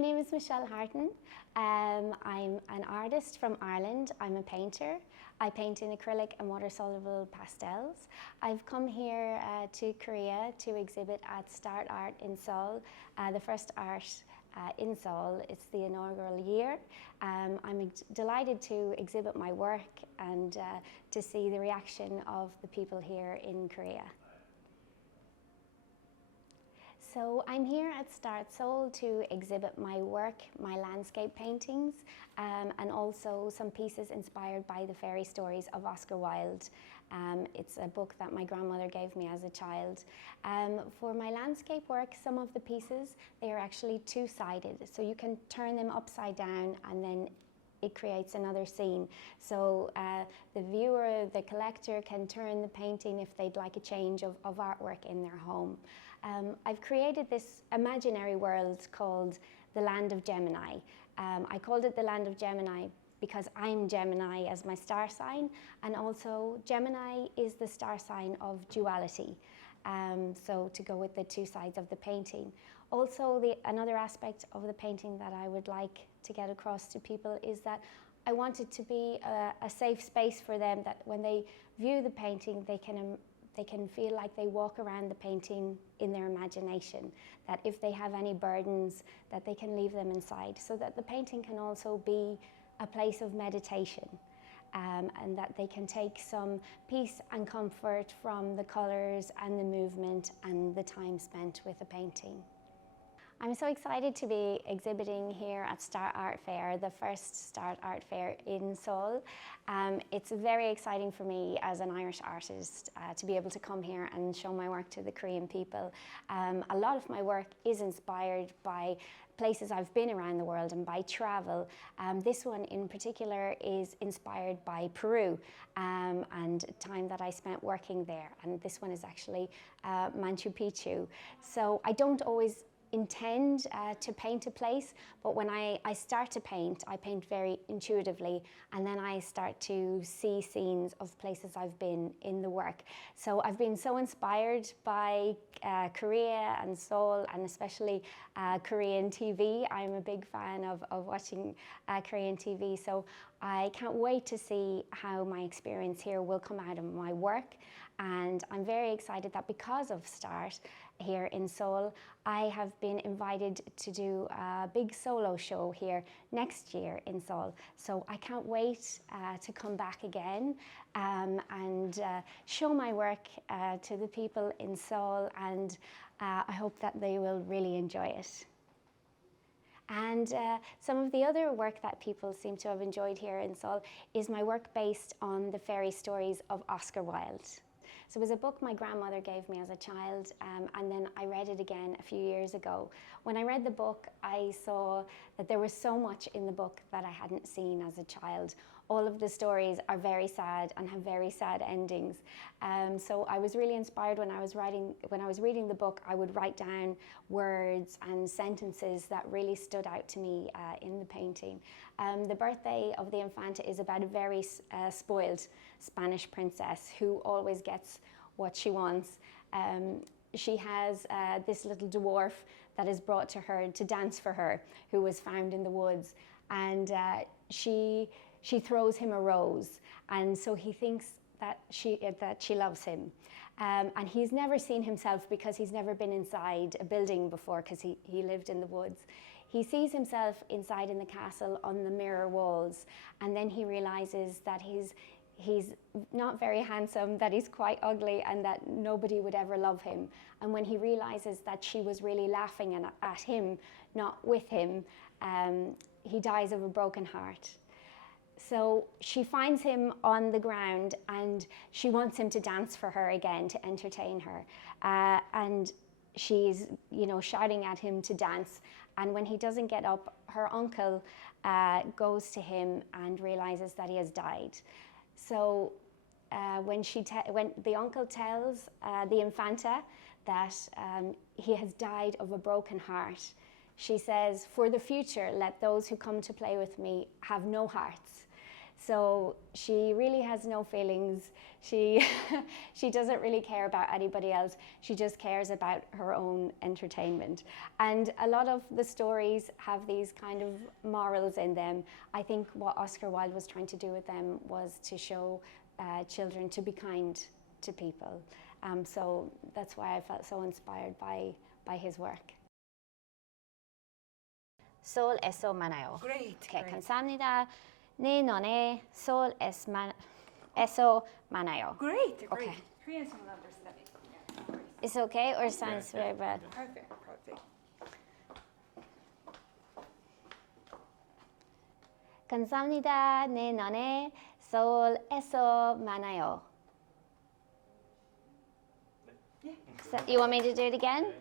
My name is Michelle Harton. I'm an artist from Ireland. I'm a painter. I paint in acrylic and water-soluble pastels. I've come here to Korea to exhibit at StART Art in Seoul, the first art in Seoul. It's the inaugural year. I'm delighted to exhibit my work and to see the reaction of the people here in Korea. So I'm here at StART Seoul to exhibit my work, my landscape paintings, and also some pieces inspired by the fairy stories of Oscar Wilde. It's a book that my grandmother gave me as a child. For my landscape work, some of the pieces, they are actually two-sided, so you can turn them upside down and then it creates another scene. So the viewer, the collector can turn the painting if they'd like a change of artwork in their home. I've created this imaginary world called the Land of Gemini. I called it the Land of Gemini because I'm Gemini as my star sign, and also Gemini is the star sign of duality. So to go with the two sides of the painting. Also, another aspect of the painting that I would like to get across to people is that I want it to be a safe space for them, that when they view the painting, they can feel like they walk around the painting in their imagination, that if they have any burdens, that they can leave them inside, so that the painting can also be a place of meditation. And that they can take some peace and comfort from the colours and the movement and the time spent with a painting. I'm so excited to be exhibiting here at StART Art Fair, the first StART Art Fair in Seoul. It's very exciting for me as an Irish artist to be able to come here and show my work to the Korean people. A lot of my work is inspired by places I've been around the world and by travel. This one in particular is inspired by Peru and time that I spent working there. And this one is actually Machu Picchu. So I don't always intend to paint a place, but when I start to paint, I paint very intuitively, and then I start to see scenes of places I've been in the work. So I've been so inspired by Korea and Seoul, and especially Korean TV. I'm a big fan of watching Korean TV, so I can't wait to see how my experience here will come out of my work. And I'm very excited that because of StART here in Seoul, I have been invited to do a big solo show here next year in Seoul. So I can't wait to come back again and show my work to the people in Seoul, and I hope that they will really enjoy it. And some of the other work that people seem to have enjoyed here in Seoul is my work based on the fairy stories of Oscar Wilde. So it was a book my grandmother gave me as a child, and then I read it again a few years ago. When I read the book, I saw that there was so much in the book that I hadn't seen as a child. All of the stories are very sad and have very sad endings. So I was really inspired when I was reading the book. I would write down words and sentences that really stood out to me in the painting. The birthday of the Infanta is about a very spoiled Spanish princess who always gets what she wants. She has this little dwarf that is brought to her to dance for her, who was found in the woods, and she throws him a rose, and so he thinks that she loves him. And he's never seen himself because he's never been inside a building before, because he lived in the woods. He sees himself inside in the castle on the mirror walls, and then he realizes that he's not very handsome, that he's quite ugly, and that nobody would ever love him. And when he realizes that she was really laughing at him, not with him, he dies of a broken heart. So she finds him on the ground and she wants him to dance for her again, to entertain her. And she's, shouting at him to dance. And when he doesn't get up, her uncle goes to him and realizes that he has died. So when the uncle tells the Infanta that he has died of a broken heart, she says, "For the future, let those who come to play with me have no hearts." So she really has no feelings. She doesn't really care about anybody else. She just cares about her own entertainment. And a lot of the stories have these kind of morals in them. I think what Oscar Wilde was trying to do with them was to show children to be kind to people. So that's why I felt so inspired by his work. SEOUL 에서 많아요. Great. Okay, great. 감사합니다. 내 눈에 SEOUL 에서 많아요. Great. Great. Okay. Korean will understand it. Yeah, no worries. It's okay or sounds very bad? Perfect. Perfect. 감사합니다. 내 눈에 SEOUL 에서 많아요. Yeah. So, you want me to do it again?